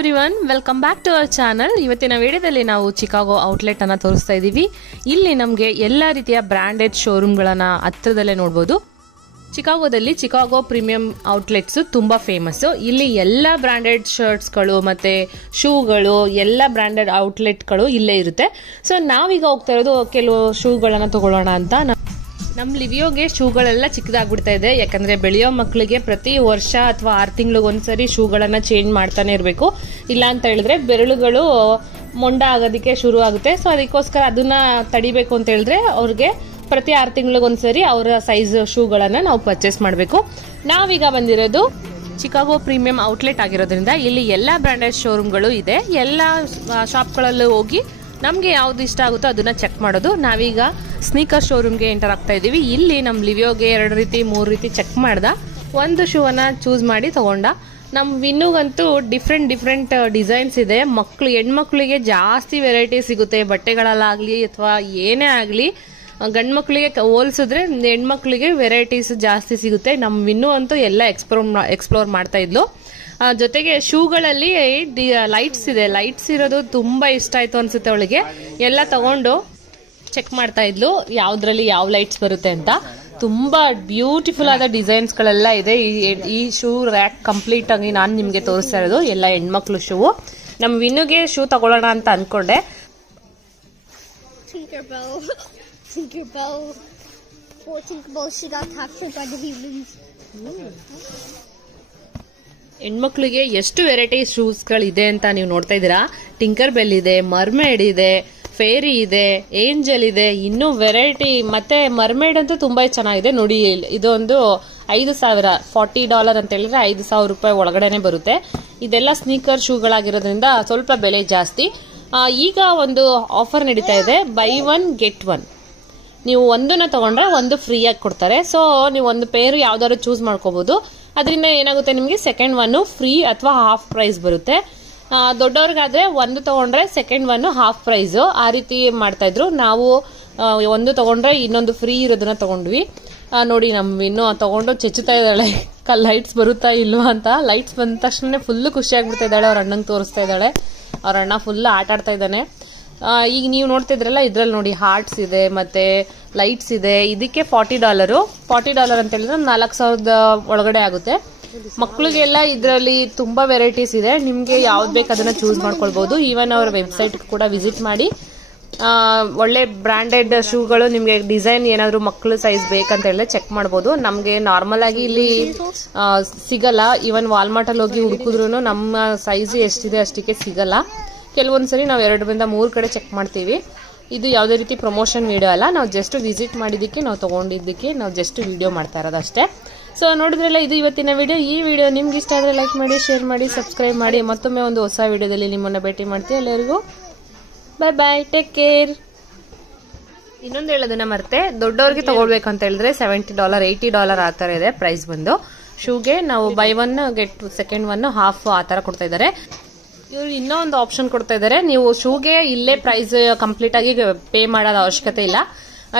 Everyone, welcome back to our channel. ಇವತ್ತಿನ ವಿಡಿಯೋದಲ್ಲಿ ನಾವು ಚಿಕಾಗೋ ಔಟ್ಲೆಟ್ ಅನ್ನ ತೋರಿಸ್ತಾ ಇದ್ದೀವಿ. ಇಲ್ಲಿ ನಮಗೆ ಎಲ್ಲ ರೀತಿಯ ಬ್ರಾಂಡೆಡ್ ಶೋರೂಮ್ಗಳನ್ನ ಹತ್ರದಲ್ಲೇ ನೋಡಬಹುದು. ಚಿಕಾಗೋದಲ್ಲಿ ಚಿಕಾಗೋ ಪ್ರೀಮಿಯಂ ಔಟ್ಲೆಟ್ಸ್ ತುಂಬಾ ಫೇಮಸ್. ಇಲ್ಲಿ ಎಲ್ಲ ಬ್ರಾಂಡೆಡ್ ಶರ್ಟ್ಸ್ಗಳು ಮತ್ತೆ ಶೂಗಳು, ಎಲ್ಲ ಬ್ರಾಂಡೆಡ್ ಔಟ್ಲೆಟ್ಗಳು ಇಲ್ಲೇ ಇರುತ್ತೆ. ಸೊ ನಾವೀಗ ಹೋಗ್ತಾ ಇರೋದು ಕೆಲವು ಶೂಗಳನ್ನ ತಗೊಳ್ಳೋಣ ಅಂತ. ನಮ್ಮ ಲಿವಿಯೋಗೆ ಶೂಗಳೆಲ್ಲ ಚಿಕ್ಕದಾಗ್ಬಿಡ್ತಾ ಇದೆ. ಯಾಕಂದ್ರೆ ಬೆಳೆಯೋ ಮಕ್ಕಳಿಗೆ ಪ್ರತಿ ವರ್ಷ ಅಥವಾ 6 ತಿಂಗಳಿಗೊಂದ್ಸರಿ ಶೂಗಳನ್ನ ಚೇಂಜ್ ಮಾಡ್ತಾನೆ ಇರಬೇಕು. ಇಲ್ಲ ಅಂತ ಹೇಳಿದ್ರೆ ಬೆರಳುಗಳು ಮೊಂಡ ಆಗೋದಕ್ಕೆ ಶುರು ಆಗುತ್ತೆ. ಸೊ ಅದಕ್ಕೋಸ್ಕರ ಅದನ್ನ ತಡಿಬೇಕು ಅಂತ ಹೇಳಿದ್ರೆ ಅವ್ರಿಗೆ ಪ್ರತಿ 6 ತಿಂಗಳಿಗೊಂದ್ಸರಿ ಅವರ ಸೈಜ್ ಶೂಗಳನ್ನ ನಾವು ಪರ್ಚೇಸ್ ಮಾಡಬೇಕು. ನಾವೀಗ ಬಂದಿರೋದು ಚಿಕಾಗೋ ಪ್ರೀಮಿಯಂ ಔಟ್ಲೆಟ್ ಆಗಿರೋದ್ರಿಂದ ಇಲ್ಲಿ ಎಲ್ಲಾ ಬ್ರಾಂಡೆಡ್ ಶೋರೂಮ್ಗಳು ಇದೆ. ಎಲ್ಲ ಶಾಪ್ಗಳಲ್ಲೂ ಹೋಗಿ ನಮ್ಗೆ ಯಾವ್ದು ಇಷ್ಟ ಆಗುತ್ತೋ ಅದನ್ನ ಚೆಕ್ ಮಾಡೋದು. ನಾವೀಗ ಸ್ನೀಕರ್ ಶೋರೂಮ್ಗೆ ಎಂಟರ್ ಆಗ್ತಾ ಇದೀವಿ. ಇಲ್ಲಿ ನಮ್ ಲಿವಿಯೋಗೆ 2 ರೀತಿ 3 ರೀತಿ ಚೆಕ್ ಮಾಡ್ದ. ಒಂದು ಶೂ ಅನ್ನ ಚೂಸ್ ಮಾಡಿ ತಗೊಂಡ. ನಮ್ ವಿನ್ನುಗಂತೂ ಡಿಫ್ರೆಂಟ್ ಡಿಸೈನ್ಸ್ ಇದೆ. ಹೆಣ್ಮಕ್ಳಿಗೆ ಜಾಸ್ತಿ ವೆರೈಟಿ ಸಿಗುತ್ತೆ. ಬಟ್ಟೆಗಳಲ್ಲಾಗ್ಲಿ ಅಥವಾ ಏನೇ ಆಗ್ಲಿ ಗಂಡ್ ಮಕ್ಳಿಗೆ ಹೋಲಿಸಿದ್ರೆ ಹೆಣ್ಮಕ್ಳಿಗೆ ವೆರೈಟೀಸ್ ಜಾಸ್ತಿ ಸಿಗುತ್ತೆ. ನಮ್ ವಿನ್ನು ಅಂತೂ ಎಲ್ಲ ಎಕ್ಸ್ಪ್ಲೋರ್ ಮಾಡ್ತಾ ಇದ್ಲು. ಜೊತೆಗೆ ಶೂಗಳಲ್ಲಿ ಲೈಟ್ಸ್ ಇದೆ. ಲೈಟ್ಸ್ ಇರೋದು ತುಂಬಾ ಇಷ್ಟ ಆಯ್ತು ಅನ್ಸುತ್ತೆ ಅವಳಿಗೆ. ಎಲ್ಲ ತಗೊಂಡು ಚೆಕ್ ಮಾಡ್ತಾ ಇದ್ಲು ಯಾವ್ದ್ರಲ್ಲಿ ಯಾವ ಲೈಟ್ಸ್ ಬರುತ್ತೆ ಅಂತ. ತುಂಬಾ ಬ್ಯೂಟಿಫುಲ್ ಆದ ಡಿಸೈನ್ಸ್ ಗಳೆಲ್ಲ ಇದೆ. ಈ ಶೂ ರ್ಯಾಕ್ ಕಂಪ್ಲೀಟ್ ಆಗಿ ನಾನು ನಿಮ್ಗೆ ತೋರಿಸ್ತಾ ಇರೋದು ಎಲ್ಲ ಹೆಣ್ಮಕ್ಳು ಶೂ. ನಮ್ ವಿನ್ನುಗೆ ಶೂ ತಗೊಳ್ಳೋಣ ಅಂತ ಅನ್ಕೊಂಡೆ. ಹೆಣ್ಮಕ್ಳಿಗೆ ಎಷ್ಟು ವೆರೈಟಿ ಶೂಸ್ ಗಳಿದೆ ಅಂತ ನೀವು ನೋಡ್ತಾ ಇದ್ದೀರಾ. ಟಿಂಕರ್ ಬೆಲ್ ಇದೆ, ಮರ್ಮೇಡ್ ಇದೆ, ಫೇರಿ ಇದೆ, ಏಂಜಲ್ ಇದೆ, ಇನ್ನೂ ವೆರೈಟಿ. ಮತ್ತೆ ಮರ್ಮೇಡ್ ಅಂತೂ ತುಂಬಾ ಚೆನ್ನಾಗಿದೆ ನೋಡಿ. ಇದೊಂದು $5,000 $40 ಅಂತ ಹೇಳಿದ್ರೆ $5,000 ಒಳಗಡೆನೆ ಬರುತ್ತೆ. ಇದೆಲ್ಲ ಸ್ನೀಕರ್ ಶೂಗಳಾಗಿರೋದ್ರಿಂದ ಸ್ವಲ್ಪ ಬೆಲೆ ಜಾಸ್ತಿ. ಈಗ ಒಂದು ಆಫರ್ ನಡೀತಾ ಇದೆ, ಬೈ 1 get 1. ನೀವು ಒಂದನ್ನ ತಗೊಂಡ್ರೆ ಒಂದು ಫ್ರೀ ಆಗಿ ಕೊಡ್ತಾರೆ. ಸೊ ನೀವು ಒಂದು ಪೇರ್ ಯಾವ್ದಾದ್ರು ಚೂಸ್ ಮಾಡ್ಕೋಬಹುದು. ಅದರಿಂದ ಏನಾಗುತ್ತೆ, ನಿಮ್ಗೆ ಸೆಕೆಂಡ್ ಒನ್ ಫ್ರೀ ಅಥವಾ ಹಾಫ್ ಪ್ರೈಸ್ ಬರುತ್ತೆ. ದೊಡ್ಡವ್ರಿಗಾದ್ರೆ ಒಂದು ತಗೊಂಡ್ರೆ ಸೆಕೆಂಡ್ ಒನ್ ಹಾಫ್ ಪ್ರೈಸ್, ಆ ರೀತಿ ಮಾಡ್ತಾ ಇದ್ರು. ನಾವು ಒಂದು ತಗೊಂಡ್ರೆ ಇನ್ನೊಂದು ಫ್ರೀ ಇರೋದನ್ನ ತಗೊಂಡ್ವಿ. ನೋಡಿ ಇನ್ನೂ ತಗೊಂಡು ಚೆಚ್ಚುತ್ತಾ ಇದ್ದಾಳೆ, ಲೈಟ್ಸ್ ಬರುತ್ತಾ ಇಲ್ವಾ ಅಂತ. ಲೈಟ್ಸ್ ಬಂದ ತಕ್ಷಣ ಫುಲ್ ಖುಷಿ ಆಗ್ಬಿಡ್ತಾ ಇದ್ದಾಳೆ. ಅವ್ರ ಅಣ್ಣಂಗೆ ತೋರಿಸ್ತಾ ಇದ್ದಾಳೆ. ಅವ್ರ ಅಣ್ಣ ಫುಲ್ ಆಟ ಆಡ್ತಾ ಇದ್ದಾನೆ. ಈಗ ನೀವು ನೋಡ್ತಿದ್ರಲ್ಲ, ಇದ್ರಲ್ಲಿ ನೋಡಿ ಹಾರ್ಟ್ಸ್ ಇದೆ ಮತ್ತೆ ಲೈಟ್ಸ್ ಇದೆ. ಇದಕ್ಕೆ $40 ಅಂತ ಹೇಳಿದ್ರೆ 4,000 ಒಳಗಡೆ ಆಗುತ್ತೆ. ಮಕ್ಕಳಿಗೆಲ್ಲ ಇದರಲ್ಲಿ ತುಂಬಾ ವೆರೈಟೀಸ್ ಇದೆ. ನಿಮ್ಗೆ ಯಾವ್ದು ಬೇಕು ಅದನ್ನ ಚೂಸ್ ಮಾಡ್ಕೊಳ್ಬಹುದು. ಈವನ್ ಅವ್ರ ವೆಬ್ಸೈಟ್ ಕೂಡ ವಿಸಿಟ್ ಮಾಡಿ ಒಳ್ಳೆ ಬ್ರಾಂಡೆಡ್ ಶೂಗಳು ನಿಮ್ಗೆ ಡಿಸೈನ್ ಏನಾದ್ರು ಮಕ್ಕಳು ಸೈಜ್ ಬೇಕಂತ ಹೇಳಿದ್ರೆ ಚೆಕ್ ಮಾಡಬಹುದು. ನಮ್ಗೆ ನಾರ್ಮಲ್ ಆಗಿ ಇಲ್ಲಿ ಸಿಗಲ್ಲ. ಈವನ್ ವಾಲ್ಮಾರ್ಟ್ ಅಲ್ಲಿ ಹೋಗಿ ಹುಡುಕಿದ್ರು ನಮ್ಮ ಸೈಜ್ ಎಷ್ಟಿದೆ ಅಷ್ಟಕ್ಕೆ ಸಿಗಲ್ಲ. ಕೆಲವೊಂದ್ಸರಿ ನಾವು 2 3 ಕಡೆ ಚೆಕ್ ಮಾಡ್ತೀವಿ. ಇದು ಯಾವುದೇ ರೀತಿ ಪ್ರಮೋಷನ್ ವಿಡಿಯೋ ಅಲ್ಲ. ನಾವು ಜಸ್ಟ್ ವಿಸಿಟ್ ಮಾಡಿದ್ದಕ್ಕೆ, ನಾವು ತಗೊಂಡಿದ್ದಕ್ಕೆ ನಾವು ಜಸ್ಟ್ ವಿಡಿಯೋ ಮಾಡ್ತಾ ಇರೋದು ಅಷ್ಟೇ. ಸೊ ನೋಡಿದ್ರಲ್ಲ, ಇದು ಇವತ್ತಿನ ವಿಡಿಯೋ. ಈ ವಿಡಿಯೋ ನಿಮ್ಗೆ ಇಷ್ಟ ಆದ್ರೆ ಲೈಕ್ ಮಾಡಿ, ಶೇರ್ ಮಾಡಿ, ಸಬ್ಸ್ಕ್ರೈಬ್ ಮಾಡಿ. ಮತ್ತೊಮ್ಮೆ ಒಂದು ಹೊಸ ವಿಡಿಯೋದಲ್ಲಿ ನಿಮ್ಮನ್ನ ಭೇಟಿ ಮಾಡ್ತೀವಿ. ಎಲ್ಲರಿಗೂ ಬೈ ಬೈ, ಟೇಕ್ ಕೇರ್. ಇನ್ನೊಂದು ಹೇಳೋದನ್ನ ಮರ್ತೆ, ದೊಡ್ಡವ್ರಿಗೆ ತಗೊಳ್ಬೇಕಂತ ಹೇಳಿದ್ರೆ $70 $80 ಆ ತರ ಇದೆ ಪ್ರೈಸ್ ಬಂದು. ಶೂಗೆ ನಾವು ಬೈ 1 get 2 ಹಾಫ್ ಆ ತರ ಕೊಡ್ತಾ ಇದ್ದಾರೆ. ಇವರು ಇನ್ನೂ ಒಂದು ಆಪ್ಷನ್ ಕೊಡ್ತಾ ಇದ್ದಾರೆ. ನೀವು ಶೂಗೆ ಇಲ್ಲೇ ಪ್ರೈಸ್ ಕಂಪ್ಲೀಟ್ ಆಗಿ ಪೇ ಮಾಡೋದ ಅವಶ್ಯಕತೆ ಇಲ್ಲ.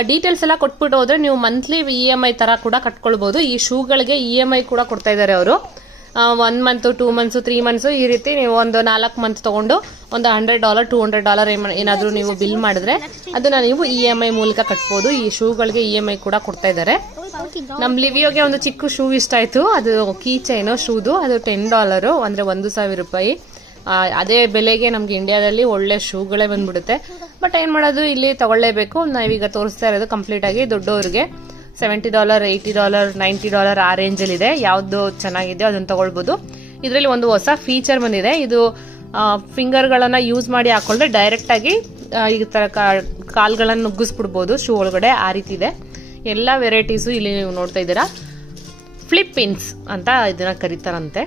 ಡೀಟೇಲ್ಸ್ ಎಲ್ಲ ಕೊಟ್ಬಿಟ್ಟು ಹೋದ್ರೆ ನೀವು ಮಂತ್ಲಿ EMI ತರ ಕೂಡ ಕಟ್ಕೊಳ್ಬಹುದು. ಈ ಶೂಗಳಿಗೆ EMI ಕೂಡ ಕೊಡ್ತಾ ಇದ್ದಾರೆ ಅವರು. 1 month 2 months 3 months ಈ ರೀತಿ ನೀವು ಒಂದು 4 ಮಂತ್ ತಗೊಂಡು ಒಂದು $100 $200 ಏನಾದ್ರೂ ನೀವು ಬಿಲ್ ಮಾಡಿದ್ರೆ ಅದನ್ನ ನೀವು EMI ಮೂಲಕ ಕಟ್ಬಹುದು. ಈ ಶೂಗಳಿಗೆ EMI ಕೂಡ ಕೊಡ್ತಾ ಇದ್ದಾರೆ. ನಮ್ ಲಿವಿಯೋಗೆ ಒಂದು ಚಿಕ್ಕ ಶೂ ಇಷ್ಟ ಆಯ್ತು. ಅದು ಕೀ ಚೈನ್ ಶೂದು. ಅದು $10 ಅಂದ್ರೆ $1,000. ಅದೇ ಬೆಲೆಗೆ ನಮ್ಗೆ ಇಂಡಿಯಾದಲ್ಲಿ ಒಳ್ಳೆ ಶೂಗಳೇ ಬಂದ್ಬಿಡುತ್ತೆ. ಬಟ್ ಏನ್ ಮಾಡೋದು, ಇಲ್ಲಿ ತಗೊಳ್ಳೇಬೇಕು. ನಾವೀಗ ತೋರಿಸ್ತಾ ಇರೋದು ಕಂಪ್ಲೀಟ್ ಆಗಿ ದೊಡ್ಡವರಿಗೆ $70 $80 $90 ಆ ರೇಂಜ್ ಅಲ್ಲಿ ಇದೆ. ಯಾವ್ದು ಚೆನ್ನಾಗಿದೆ ಅದನ್ನ ತಗೊಳ್ಬಹುದು. ಇದರಲ್ಲಿ ಒಂದು ಹೊಸ ಫೀಚರ್ ಬಂದಿದೆ. ಇದು ಫಿಂಗರ್ ಗಳನ್ನ ಯೂಸ್ ಮಾಡಿ ಹಾಕೊಂಡ್ರೆ ಡೈರೆಕ್ಟ್ ಆಗಿ ಈ ತರ ಕಾಲ್ಗಳನ್ನ ನುಗ್ಗಿಸ್ಬಿಡ್ಬಹುದು ಶೂ ಒಳಗಡೆ. ಆ ರೀತಿ ಇದೆ. ಎಲ್ಲಾ ವೆರೈಟೀಸು ಇಲ್ಲಿ ನೀವು ನೋಡ್ತಾ ಇದ್ದೀರಾ. ಫ್ಲಿಪ್ ಪಿನ್ಸ್ ಅಂತ ಇದನ್ನ ಕರೀತಾರಂತೆ.